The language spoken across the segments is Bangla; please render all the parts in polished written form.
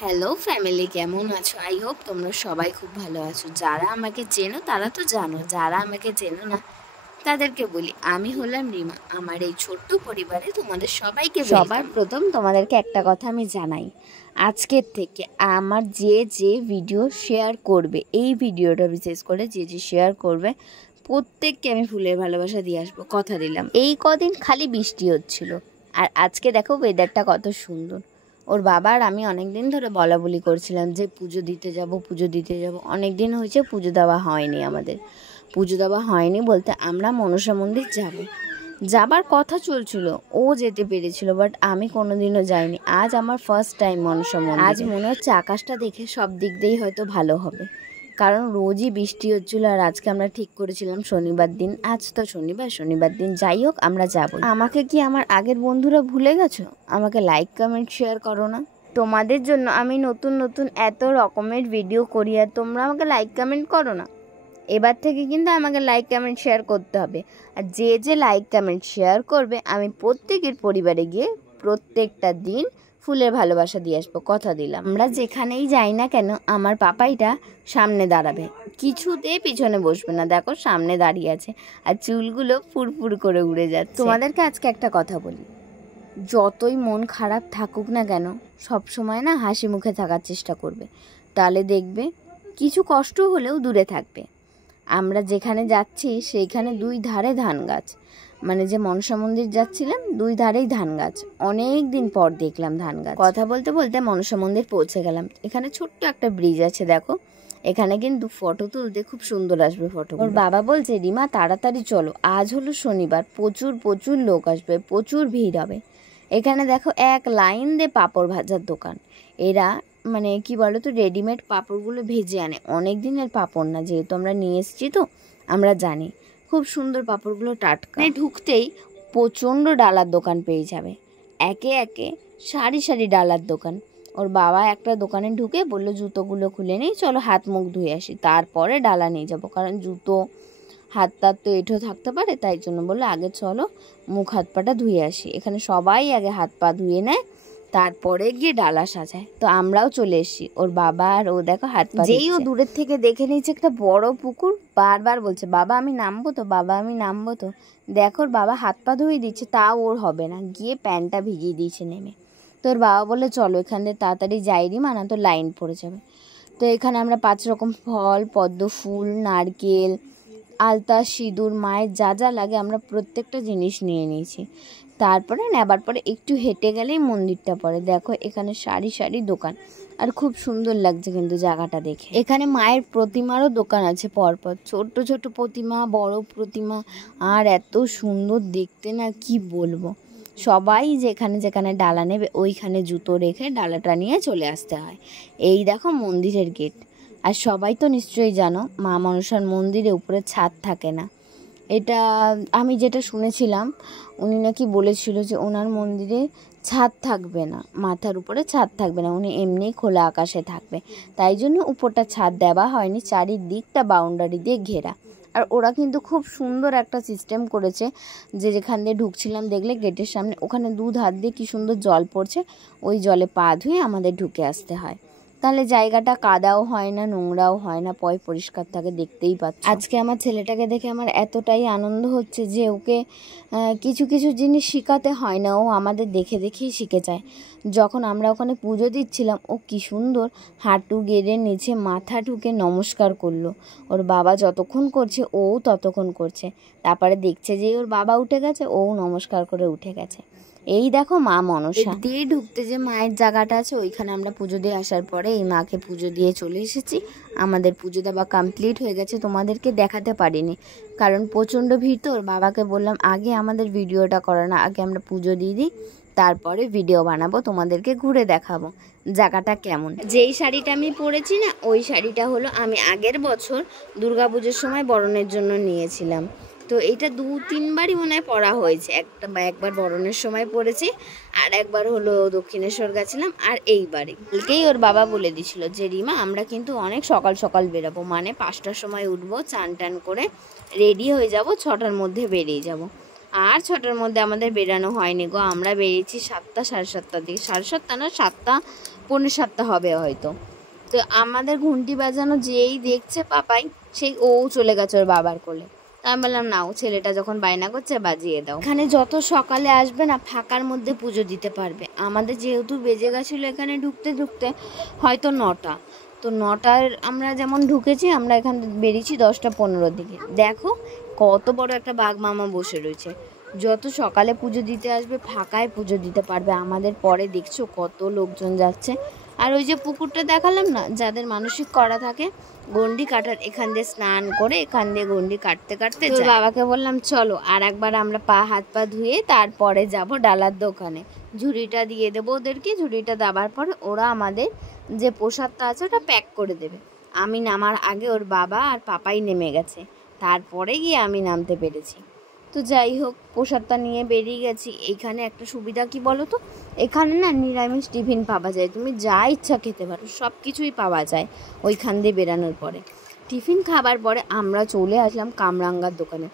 হ্যালো ফ্যামিলি, কেমন আছো? আই হোপ তোমরা সবাই খুব ভালো আছো। যারা আমাকে চেনো তারা তো জানো, যারা আমাকে চেনো না তাদেরকে বলি, আমি হলাম রিমা। আমার এই ছোট্ট পরিবারে তোমাদের সবাইকে সবার প্রথম তোমাদেরকে একটা কথা আমি জানাই, আজকের থেকে আমার যে ভিডিও শেয়ার করবে, এই ভিডিওটা বিশেষ করে যে শেয়ার করবে প্রত্যেককে আমি ফুলের ভালোবাসা দিয়ে আসবো, কথা দিলাম। এই কদিন খালি বৃষ্টি হচ্ছিল, আর আজকে দেখো ওয়েদারটা কত সুন্দর। ওর বাবা আর আমি অনেক দিন ধরে বলা বলি করছিলাম যে পুজো দিতে যাব। অনেক দিন হয়েছে পুজো দেওয়া হয়নি আমাদের। পুজো দেওয়া হয়নি বলতে আমরা মনসা মন্দির যাবার কথা চলছিল, ও যেতে পেরেছিল, বাট আমি কোনোদিনও যাইনি। আজ আমার ফার্স্ট টাইম মনসা মন্দির। আজ মনে হচ্ছে আকাশটা দেখে সব দিক দিয়েই হয়তো ভালো হবে, কারণ রোজই বৃষ্টি হচ্ছিল। আর আজকে আমরা ঠিক করেছিলাম শনিবার দিন, আজ তো শনিবার দিন যাই হোক আমরা যাব। আমাকে কি আমার আগের বন্ধুরা ভুলে গেছো? আমাকে লাইক কমেন্ট শেয়ার করো না? তোমাদের জন্য আমি নতুন এত রকমের ভিডিও করি, আর তোমরা আমাকে লাইক কমেন্ট করো না। এবার থেকে কিন্তু আমাকে লাইক কমেন্ট শেয়ার করতে হবে। আর যে লাইক কমেন্ট শেয়ার করবে, আমি প্রত্যেকের পরিবারে গিয়ে প্রত্যেকটা দিন ফুলের ভালোবাসা দিয়ে আসবো, কথা দিলাম। আমরা যেখানেই যাই না কেন আমার পাপাইটা সামনে দাঁড়াবে, কিছুতে পিছনে বসবে না। দেখো সামনে দাঁড়িয়ে আছে, আর চুলগুলো ফুরফুর করে উড়ে যাচ্ছে। তোমাদেরকে আজকে একটা কথা বলি, যতই মন খারাপ থাকুক না কেন, সব সময় না হাসি মুখে থাকার চেষ্টা করবে, তাহলে দেখবে কিছু কষ্ট হলেও দূরে থাকবে। আমরা যেখানে যাচ্ছি সেইখানে দুই ধারে ধান গাছ, মানে যে মনসা মন্দির যাচ্ছিলাম দুই ধারেই ধান গাছ। অনেক দিন পর দেখলাম ধান গাছ। কথা বলতে বলতে মনসা মন্দির পৌঁছে গেলাম। এখানে ছোট্ট একটা ব্রিজ আছে, দেখো এখানে কিন্তু ফটো তুলতে খুব সুন্দর আসবে ফটো। ওর বাবা বলছে রিমা তাড়াতাড়ি চলো, আজ হলো শনিবার, প্রচুর লোক আসবে, প্রচুর ভিড় হবে। এখানে দেখো এক লাইন দিয়ে পাঁপড় ভাজার দোকান। এরা মানে কি বলো তো, রেডিমেড পাঁপড়গুলো ভেজে আনে, অনেক দিনের পাঁপড় না, যেহেতু আমরা নিয়ে এসেছি তো আমরা জানি। খুব সুন্দর পাঁপড়গুলো, টাটকা। ঢুকতেই প্রচণ্ড ডালার দোকান পেয়ে যাবে, একে একে সারি ডালার দোকান। ওর বাবা একটা দোকানে ঢুকে বললো জুতোগুলো খুলে নেই, চলো হাত মুখ ধুয়ে আসি, তারপরে ডালা নিয়ে যাব, কারণ জুতো হাত তাত তো এঁঠো থাকতে পারে, তাই জন্য বললো আগে চলো মুখ হাত পাটা ধুয়ে আসি। এখানে সবাই আগে হাত পা ধুয়ে নেয়, তারপরে গিয়ে ডালা সাজায়। তো আমরাও চলে এসেছি, ওর বাবা আর ও দেখো হাত পা। যেই ও দূরের থেকে দেখে নিয়েছে একটা বড় পুকুর, বারবার বলছে বাবা আমি নামবো তো। দেখো ওর বাবা হাত পা ধুয়ে দিচ্ছে, তাও ওর হবে না, গিয়ে প্যান্টটা ভিজিয়ে দিয়েছে নেমে। তো ওর বাবা বলে চলো এখান থেকে তাড়াতাড়ি যাই রিমা, না তো লাইন পড়ে যাবে। তো এখানে আমরা 5 রকম ফল, পদ্ম ফুল, নারকেল, আলতা, সিঁদুর, মায়ের যা লাগে আমরা প্রত্যেকটা জিনিস নিয়ে নিয়েছি। তারপরে নেবার পরে একটু হেঁটে গেলেই মন্দিরটা পড়ে। দেখো এখানে সারি দোকান, আর খুব সুন্দর লাগছে কিন্তু জায়গাটা দেখে। এখানে মায়ের প্রতিমারও দোকান আছে পরপর, ছোট প্রতিমা, বড় প্রতিমা, আর এত সুন্দর দেখতে না কি বলবো। সবাই যেখানে ডালা নেবে ওইখানে জুতো রেখে ডালাটা নিয়ে চলে আসতে হয়। এই দেখো মন্দিরের গেট। আর সবাই তো নিশ্চয়ই জানো মা মনসার মন্দিরে উপরে ছাদ থাকে না। এটা আমি যেটা শুনেছিলাম, উনি নাকি বলেছিল যে ওনার মন্দিরে ছাদ থাকবে না, মাথার উপরে ছাদ থাকবে না, উনি এমনিই খোলা আকাশে থাকবে, তাই জন্য উপরটা ছাদ দেওয়া হয়নি, চারিদিকটা বাউন্ডারি দিয়ে ঘেরা। আর ওরা কিন্তু খুব সুন্দর একটা সিস্টেম করেছে, যে যেখান দিয়ে ঢুকছিলাম দেখলে গেটের সামনে, ওখানে 2 ধার দিয়ে কি সুন্দর জল পড়ছে, ওই জলে পা ধুয়ে আমাদের ঢুকে আসতে হয়। তাহলে জায়গাটা কাদাও হয় না, নোংরাও হয় না, পরিষ্কার থাকে, দেখতেই পাচ্ছ। আজকে আমার ছেলেটাকে দেখে আমার এতটাই আনন্দ হচ্ছে যে ওকে কিছু জিনিস শেখাতে হয় না, ও আমাদের দেখেই শিখে যায়। যখন আমরা ওখানে পুজো দিচ্ছিলাম, ও কি সুন্দর হাঁটু গেড়ে নিচে মাথা ঠুকে নমস্কার করলো। ওর বাবা যতক্ষণ করছে ও ততক্ষণ করছে, তারপরে দেখছে যে ওর বাবা উঠে গেছে, ও নমস্কার করে উঠে গেছে। এই দেখো মা মনসা দিয়ে ঢুকতে যে মায়ের জায়গাটা আছে, ওইখানে আমরা পুজো দিয়ে আসার পরে এই মাকে পুজো দিয়ে চলে এসেছি। আমাদের পুজো দেওয়া কমপ্লিট হয়ে গেছে, তোমাদেরকে দেখাতে পারিনি কারণ প্রচণ্ড ভিড়। তো ওর বাবাকে বললাম আগে আমাদের ভিডিওটা করো না, আগে আমরা পুজো দিয়ে দিই, তারপরে ভিডিও বানাবো, তোমাদেরকে ঘুরে দেখাবো জায়গাটা কেমন। যেই শাড়িটা আমি পরেছি না, ওই শাড়িটা হলো আমি আগের বছর দুর্গাপুজোর সময় বরণের জন্য নিয়েছিলাম। তো এটা 2-3 বারই মনে হয় পরা হয়েছে, একবার বরণের সময় পরেছি, আর একবার হলো দক্ষিণেশ্বর গেছিলাম, আর এইবারই। কালকেই ওর বাবা বলে দিছিল যে রিমা আমরা কিন্তু অনেক সকাল বেরাবো, মানে 5টার সময় উঠবো, চান টান করে রেডি হয়ে যাব, 6টার মধ্যে বেরিয়ে যাব। আর 6টার মধ্যে আমাদের বেরানো হয়নি গো, আমরা বেরিয়েছি 7টা 7:30 দিকে, 7:30 না 7টা 6:45 হবে হয়তো। তো আমাদের ঘন্টি বাজানো যেই দেখছে পাপাই, সেই ও চলে গেছে ওর বাবার কোলে। আমি বললাম না, ও ছেলেটা যখন বায়না করছে বাজিয়ে দাও। এখানে যত সকালে আসবে না ফাঁকার মধ্যে পুজো দিতে পারবে। আমাদের যেহেতু বেজে গেছিলো এখানে ঢুকতে ঢুকতে হয়তো 9টা, তো 9টার আমরা যেমন ঢুকেছি, আমরা এখান বেরিয়েছি 10টা 15 দিকে। দেখো কত বড় একটা বাঘ মামা বসে রয়েছে। যত সকালে পুজো দিতে আসবে ফাঁকায় পুজো দিতে পারবে। আমাদের পরে দেখছো কত লোকজন যাচ্ছে। আর ওই যে পুকুরটা দেখালাম না, যাদের মানসিক করা থাকে গন্ডি কাটার, এখান দিয়ে স্নান করে এখান দিয়ে গন্ডি কাটতে কাটতে বাবাকে বললাম চলো আর একবার আমরা হাত পা ধুয়ে তারপরে যাব ডালার দোকানে, ঝুড়িটা দিয়ে দেবো ওদেরকে। ঝুড়িটা দেওয়ার পরে ওরা আমাদের যে প্রসাদটা আছে ওটা প্যাক করে দেবে। আমি নামার আগে ওর বাবা আর পাপাই নেমে গেছে, তারপরে গিয়ে আমি নামতে পেরেছি। তো যাই হোক, প্রসাদটা নিয়ে বেরিয়ে গেছি। এইখানে একটা সুবিধা কি বলো তো, এখানে না নিরামিষ টিফিন পাওয়া যায়, তুমি যা ইচ্ছা খেতে পারো, সব কিছুই পাওয়া যায় ওইখান দিয়ে বেরানোর পরে। টিফিন খাবার পরে আমরা চলে আসলাম কামরাঙ্গার দোকানে।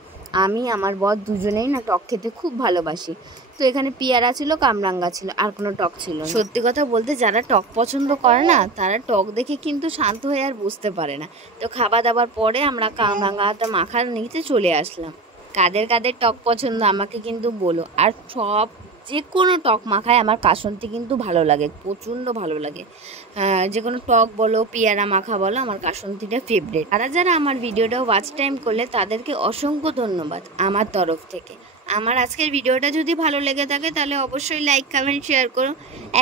আমি আমার বর দুজনেই না টক খেতে খুব ভালোবাসি। তো এখানে পেয়ারা ছিল, কামরাঙ্গা ছিল, আর কোনো টক ছিল না। সত্যি কথা বলতে যারা টক পছন্দ করে না তারা টক দেখে কিন্তু শান্ত হয়ে আর বুঝতে পারে না। তো খাওয়া দাওয়ার পরে আমরা কামরাঙ্গাটা মাখার নিতে চলে আসলাম। কাদের কাদের টক পছন্দ আমাকে কিন্তু বলো। আর সব যে কোনো টক মাখায় আমার কাসন্তি কিন্তু ভালো লাগে, প্রচণ্ড ভালো লাগে। যে কোনো টক বলো, পেয়ারা মাখা বলো, আমার কাসন্তিটা ফেভারিট। যারা যারা আমার ভিডিওটা ওয়াচ টাইম করলে তাদেরকে অসংখ্য ধন্যবাদ আমার তরফ থেকে। আমার আজকের ভিডিওটা যদি ভালো লেগে থাকে তাহলে অবশ্যই লাইক কমেন্ট শেয়ার করো।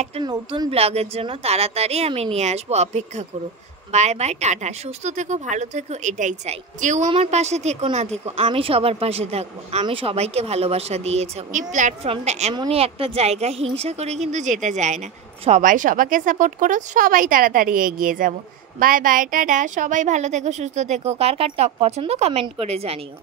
একটা নতুন ব্লগের জন্য তাড়াতাড়ি আমি নিয়ে আসবো, অপেক্ষা করো। বাই বাই, টাটা, সুস্থ থেকো, ভালো থেকো, এটাই চাই। কেউ আমার পাশে থেকো না থেকো, আমি সবার পাশে থাকবো। আমি সবাইকে ভালোবাসা দিয়ে যাবো। এই প্ল্যাটফর্মটা এমনই একটা জায়গা, হিংসা করে কিন্তু যেতে যায় না। সবাই সবাইকে সাপোর্ট করো, সবাই তাড়াতাড়ি এগিয়ে যাব। বাই বাই, টাটা, সবাই ভালো থেকো, সুস্থ থেকো। কার কার টক পছন্দ কমেন্ট করে জানিও।